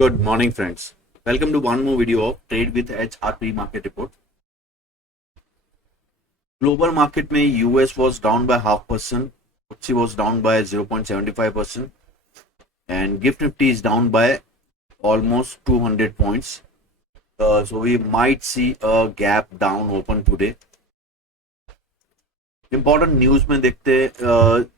Good morning, friends. Welcome to one more video of Trade with Edge, our pre-market report. Global market में US was down by 0.5%, FTSE was down by 0.75%, and Gift Nifty is down by almost 200 points. So we might see a gap down open today. Important news में देखते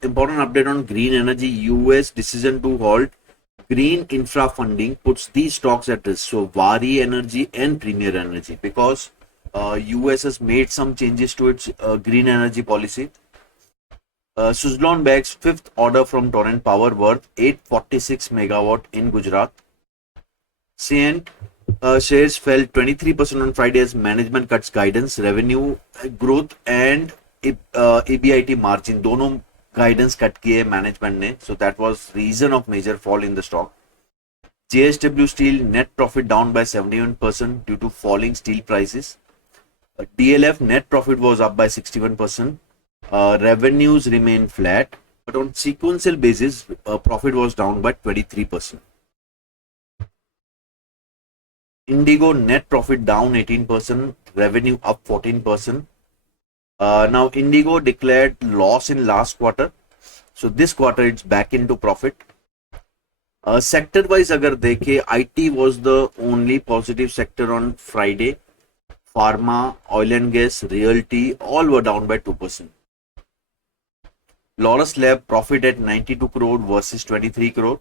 important update on green energy. US decision to halt green infra funding puts these stocks at risk. So Vari Energy and Premier Energy, because US has made some changes to its green energy policy. Suzlon bags fifth order from Torrent Power worth 846 megawatt in Gujarat. Cient shares fell 23% on Friday as management cuts guidance, revenue growth and EBIT margin दोनों guidance cut किए management ने, so that was reason of major fall in the stock. JSW Steel net profit down by 71% due to falling steel prices. DLF net profit was up by 61%. Revenues remain flat, but on sequential basis, profit was down by 23%. Indigo net profit down 18%, revenue up 14%. Now Indigo declared loss in last quarter, so this quarter it's back into profit. Sector wise अगर देखें, IT was the only positive sector on Friday. Pharma, oil and gas, realty all were down by 2%. Laurus Lab profit at 92 crore versus 23 crore.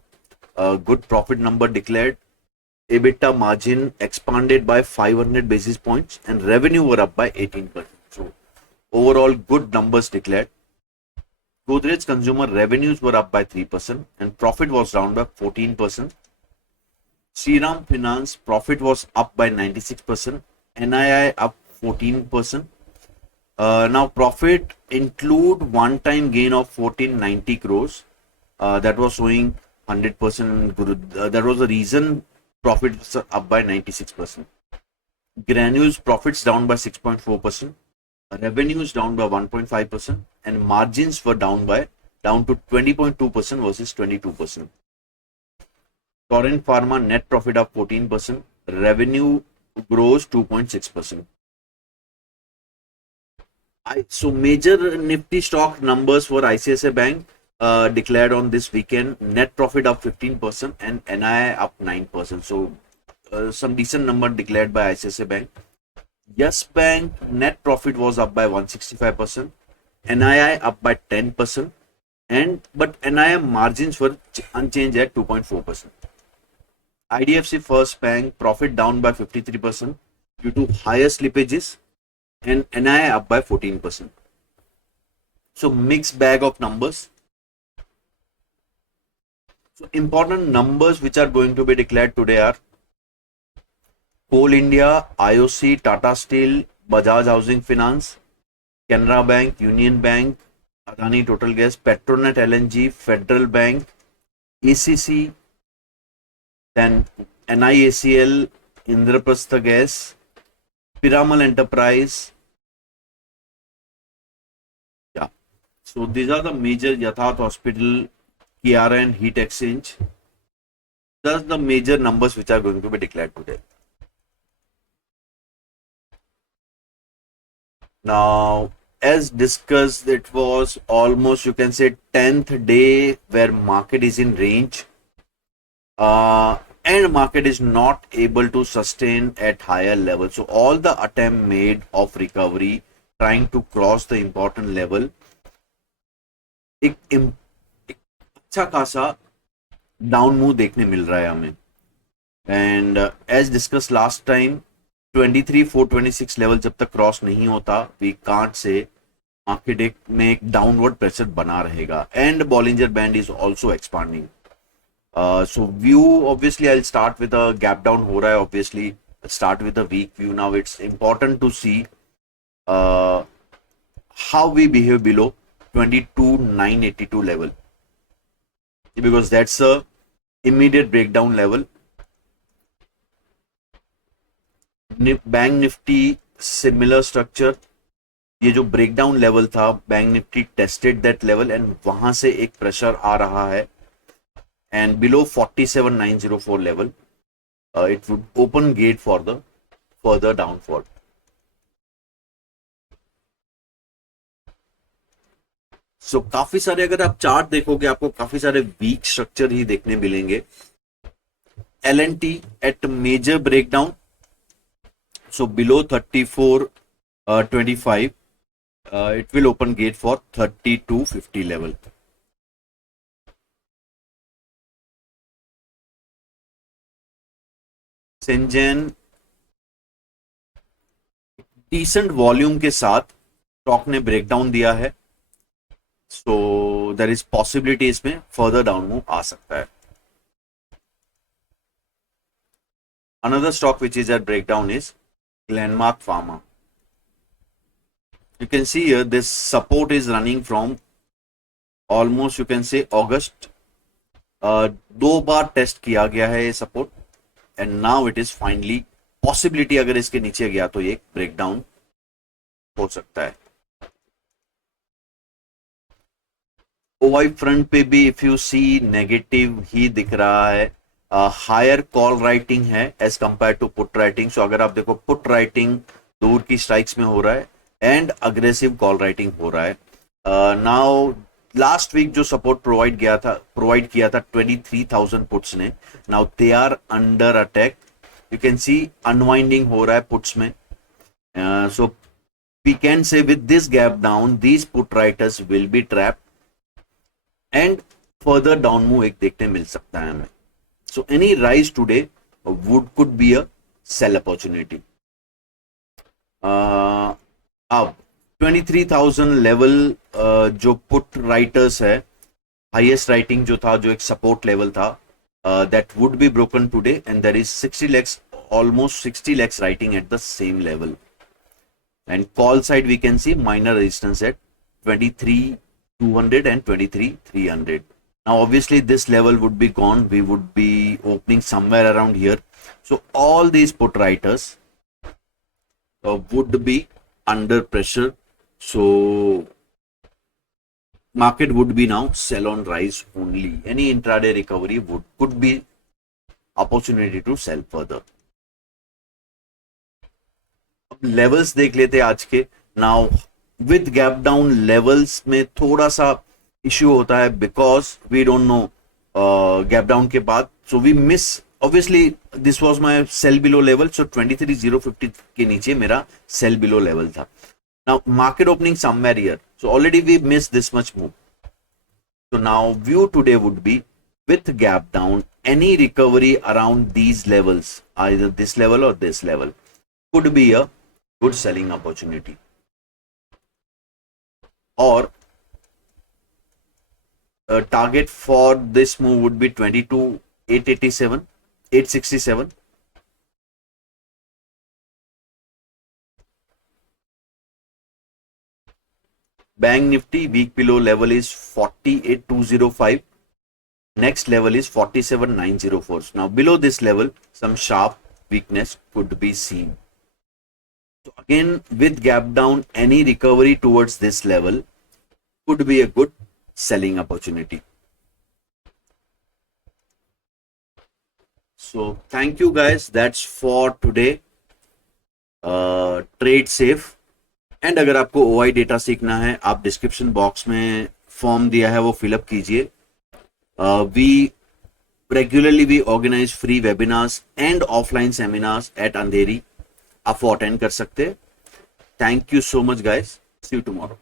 Good profit number declared. EBITDA margin expanded by 500 basis points and revenue were up by 18%. So overall good numbers declared. Godrej Consumer revenues were up by 3% and profit was down by 14%. Shriram Finance profit was up by 96%, NII up 14%. Now profit include one-time gain of 1490 crores. That was showing 100%. That was the reason profit was up by 96%. Granules profits down by 6.4%. Revenues down by 1.5% and margins were down to 20.2% versus 22%. Torrent Pharma net profit up 14%, revenue grows 2.6%. So major Nifty stock numbers for ICICI Bank declared on this weekend. Net profit up 15% and NII up 9%. So some decent number declared by ICICI Bank. Yes Bank net profit was up by 165%, NII up by 10%, but NII margins were unchanged at 2.4%. IDFC First Bank profit down by 53% due to higher slippages and NII up by 14%. So mixed bag of numbers. So important numbers which are going to be declared today are Coal India, IOC, Tata Steel, Bajaj Housing Finance, Canara Bank, Union Bank, Adani Total Gas, Petronet LNG, Federal Bank, ACC, then NIACL, Indraprastha Gas, Piramal Enterprise. Yeah, so these are the major Yatharth Hospital, Kiara and Heat Exchange. Those are the major numbers which are going to be declared today. Now, as discussed, it was almost, you can say, 10th day where market is in range and market is not able to sustain at higher level. So all the attempt made of recovery, trying to cross the important level, एक अच्छा खासा down move देखने मिल रहा है हमें. And as discuss last time, 23,426 level जब तक cross नहीं होता, वी कांट से मार्केट में एक डाउनवर्ड प्रेशर बना रहेगा. And Bollinger band is also expanding. So view obviously I start with a gap down हो रहा है. Obviously start with a weak view. Now it's important to see how we behave below 22,982 level, because that's a immediate breakdown level. Bank Nifty similar structure. ये जो breakdown level था, bank Nifty tested that level and वहां से एक pressure आ रहा है and below 47,904 level. it would open gate for the further downfall. सो काफी सारे अगर आप चार्ट देखोगे आपको काफी सारे वीक स्ट्रक्चर ही देखने मिलेंगे. LNT at major breakdown, so below 34.25, it will open gate for 32.50 level. Shenzhen decent volume के साथ स्टॉक ने ब्रेकडाउन दिया है, सो देयर इज पॉसिबिलिटी इसमें फर्दर डाउन मूव आ सकता है. Another stock which is at breakdown is Glenmark Pharma. You can see here this support is running from almost, you can say, August. दो बार test किया गया है ये support, and now it is finally possibility अगर इसके नीचे गया तो ये ब्रेकडाउन हो सकता है. ओवाई फ्रंट पे भी इफ यू सी नेगेटिव ही दिख रहा है. हायर कॉल राइटिंग है as compare to put writing. So अगर आप देखो पुट राइटिंग दूर की स्ट्राइक्स में हो रहा है एंड अग्रेसिव कॉल राइटिंग हो रहा है. नाउ लास्ट वीक जो सपोर्ट प्रोवाइड किया था 23,000 पुट्स ने, now they are under attack. You can see unwinding हो रहा है पुट्स में. So we can say with this gap down these put writers will be trap and further down move एक देखने मिल सकता है हमें. So any rise today could be a sell opportunity. अब 23,000 लेवल जो पुट राइटर्स है, highest writing जो था, जो एक सपोर्ट लेवल था, that would be broken today and there is 60 lakhs, almost 60 lakhs writing at the same level. And call side we can see minor resistance at 23,200 and 23,300. Now obviously this level would be gone, we would be opening somewhere around here. So all these put writers would be under pressure. So market would be now sell on rise only. Any intraday recovery could be opportunity to sell further. Levels देख लेते आज के. Now with gap down levels में थोड़ा सा issue होता है because we don't know gap down के बाद, so we miss. Obviously this was my sell below level, so 23,050 के नीचे मेरा सेल बिलो लेवल था. Now market opening somewhere here, so already we miss this much move. So now view today would be with gap down, any recovery around these levels, either this level or this level, could be a good selling opportunity. Or target for this move would be 22,887, 867. Bank Nifty week below level is 48,205. Next level is 47,904. Now below this level, some sharp weakness could be seen. So again, with gap down, any recovery towards this level could be a good selling opportunity. So thank you guys. That's for today. Trade safe. And अगर आपको OI data सीखना है, आप description box में form दिया है वो fill up कीजिए. We regularly organize free webinars and offline seminars at Andheri. आप वो अटेंड कर सकते हैं. Thank you so much guys. See you tomorrow.